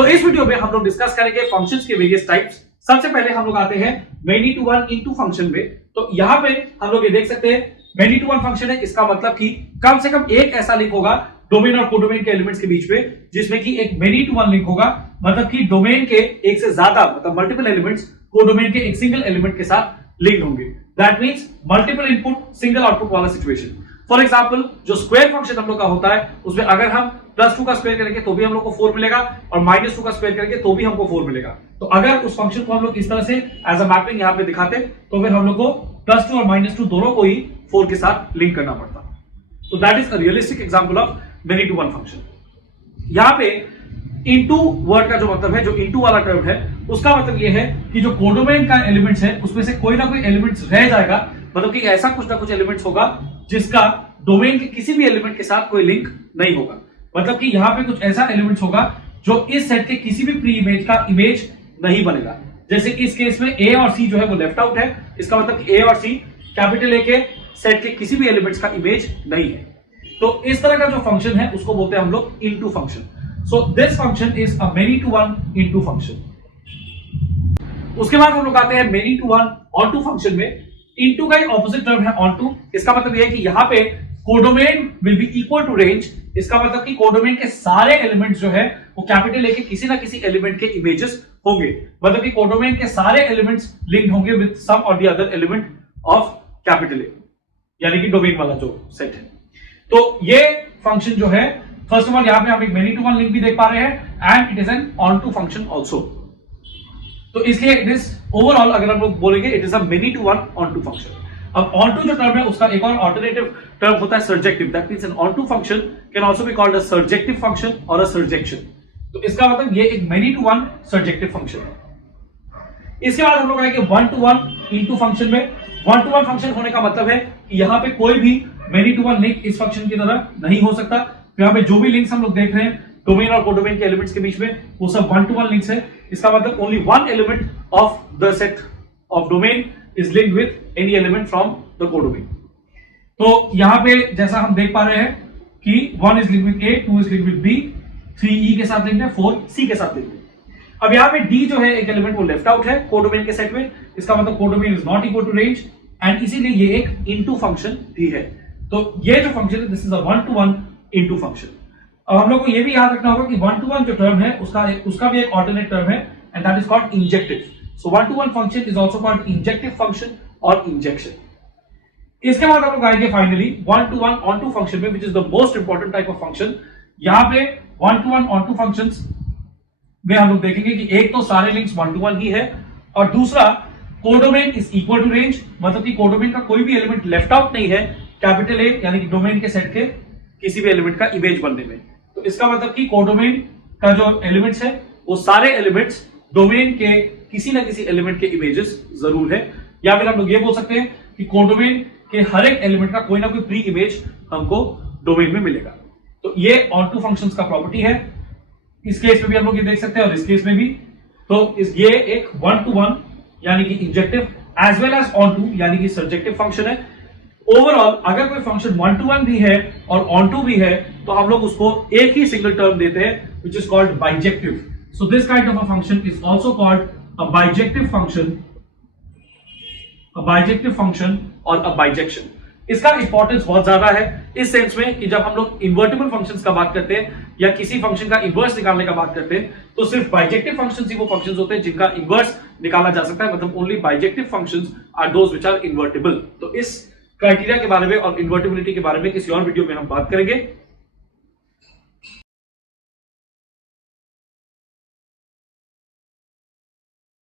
तो इस वीडियो में हम लोग डिस्कस करेंगे फंक्शंस के वेरियस टाइप्स। सबसे पहले हम लोग आते हैं many to one into function में। तो यहां पे हम लोग ये देख सकते हैं मेनी टू वन फंक्शन है, इसका मतलब कि कम से कम एक ऐसा लिंक होगा डोमेन और कोडोमेन के एलिमेंट्स के बीच में जिसमें कि एक मेनी टू वन लिंक होगा, मतलब कि डोमेन के एक से ज्यादा मतलब मल्टीपल एलिमेंट्स कोडोमेन के एक सिंगल एलिमेंट के साथ लिंक होंगे। That means multiple input single output वाला सिचुएशन। फॉर एग्जांपल जो स्क्वायर फंक्शन हम लोग का होता है उसमें अगर हम +2 का स्क्वायर करेंगे तो भी हम लोग को 4 मिलेगा और -2 का स्क्वायर करेंगे तो भी हमको 4 मिलेगा। तो अगर उस फंक्शन को हम लोग इस तरह से एज अ मैपिंग यहां पे दिखाते तो फिर हम लोग को +2 और -2 दोनों को ही 4 के साथ लिंक करना पड़ता। तो that is a realistic example of many to one function. यहां पे इनटू वर्ड का जो मतलब है, जो इनटू वाला टर्म है, उसका मतलब यह है कि जो कोडोमेन का एलिमेंट्स है उसमें से कोई ना कोई एलिमेंट्स रह जाएगा, मतलब कि ऐसा कुछ ना कुछ एलिमेंट्स होगा जिसका डोमेन के किसी भी एलिमेंट के साथ कोई लिंक नहीं होगा। मतलब कि यहां पे कुछ ऐसा एलिमेंट्स होगा जो इस सेट के किसी भी प्री इमेज का इमेज नहीं बनेगा। जैसे कि इस केस में ए और सी जो है वो लेफ्ट आउट है, इसका मतलब कि ए और सी कैपिटल ए के सेट के किसी भी एलिमेंट्स का इमेज नहीं है। तो इस तरह का जो फंक्शन है उसको बोलते हैं हम लोग into function. So this function is a many to one into function. उसके बाद हम लोग आते हैं many to one onto function में। इनटू का ऑपोजिट टर्म है ऑनटू। इसका मतलब यह है कि यहां पे codomain will be equal to range. इसका मतलब कि कोडोमेन के सारे एलिमेंट्स जो है वो कैपिटल ए के किसी ना किसी एलिमेंट के इमेजेस होंगे, मतलब कि कोडोमेन के सारे एलिमेंट्स लिंक्ड होंगे विद सम और the other element of capital A, यानी कि डोमेन वाला जो सेट है। तो ये फंक्शन जो है, फर्स्ट ऑफ ऑल यहां पे हम एक मेनी टू वन लिंक भी देख पा रहे हैं and it is an onto function also. तो इसलिए इट इज ओवरऑल अगर हम लोग बोलेंगे it is a many to one onto function. अब ऑन टू जो टर्म है उसका एक और ऑल्टरनेटिव टर्म होता है surjective. That means an onto function can also be called a surjective function और अ सर्जेक्शन। तो इसका मतलब ये एक many to one surjective function है। इसके बाद हम लोग आएंगे one to one into function में। वन टू वन फंक्शन होने का मतलब है कि यहां पे कोई भी मेनी टू वन लिंक इस फंक्शन की तरह नहीं हो सकता। तो यहां पे जो भी लिंक्स हम लोग देख रहे हैं डोमेन और कोडोमेन के एलिमेंट्स के बीच में वो सब वन टू वन लिंक्स है। इसका मतलब only one element of the set of domain is linked with any element from the codomain. तो यहां पे जैसा हम देख पा रहे हैं कि 1 is linked with A, 2 is linked with B, 3 E के साथ लिंक्ड है, 4 C के साथ लिंक्ड है। अब यहां पे D जो है एक एलिमेंट वो लेफ्ट आउट है कोडोमेन के सेट में। इसका मतलब codomain is not equal to range and इसीलिए ये एक इनटू फंक्शन भी है। तो ये जो फंक्शन है this is a one to one into function. अब हम लोग को ये भी याद रखना होगा कि वन टू वन जो टर्म है उसका भी एक ऑल्टरनेट टर्म है and that is called injective. So one to one function is also called injective function और इंजेक्शन। इसके बाद हम लोग आएंगे finally one to one onto function में, which is the most important type of function. यहां पे one to one onto functions में हम लोग देखेंगे कि एक तो सारे लिंक्स वन टू वन ही है और दूसरा codomain is equal to range, मतलब कि कोडोमेन का कोई भी एलिमेंट लेफ्ट आउट नहीं है कैपिटल ए यानी कि डोमेन के सेट के किसी भी एलिमेंट का इमेज बनने में। तो इसका मतलब कि कोडोमेन का जो एलिमेंट्स है वो सारे एलिमेंट्स डोमेन के किसी ना किसी एलिमेंट के इमेजेस जरूर है। या फिर हम लोग ये बोल सकते हैं कि कोडोमेन के हर एक एलिमेंट का कोई ना कोई प्री इमेज हमको डोमेन में मिलेगा। तो ये ऑन टू फंक्शंस का प्रॉपर्टी है। इस केस में भी हम लोग ये देख सकते हैं और इस केस में भी। तो ये एक वन टू वन यानी कि injective as well as onto यानी कि सर्जेक्टिव फंक्शन है। ओवरऑल अगर कोई फंक्शन वन टू वन भी है और ऑन टू भी है तो हम लोग उसको एक ही सिंगल टर्म देते हैं which is called bijective. So this kind of a function is also called a bijective function, a bijective function और अ बाइजेक्शन। इसका इंपॉर्टेंस बहुत ज्यादा है इस सेंस में कि जब हम लोग इन्वर्टिबल फंक्शंस का बात करते हैं या किसी फंक्शन का इन्वर्स निकालने का बात करते हैं तो सिर्फ बाइजेक्टिव फंक्शंस ही वो फंक्शंस होते हैं जिनका इन्वर्स निकाला जा सकता है। मतलब only bijective functions are those which are invertible. तो इस क्राइटेरिया के बारे में और इन्वर्टिबिलिटी के बारे में किसी और वीडियो में हम बात करेंगे।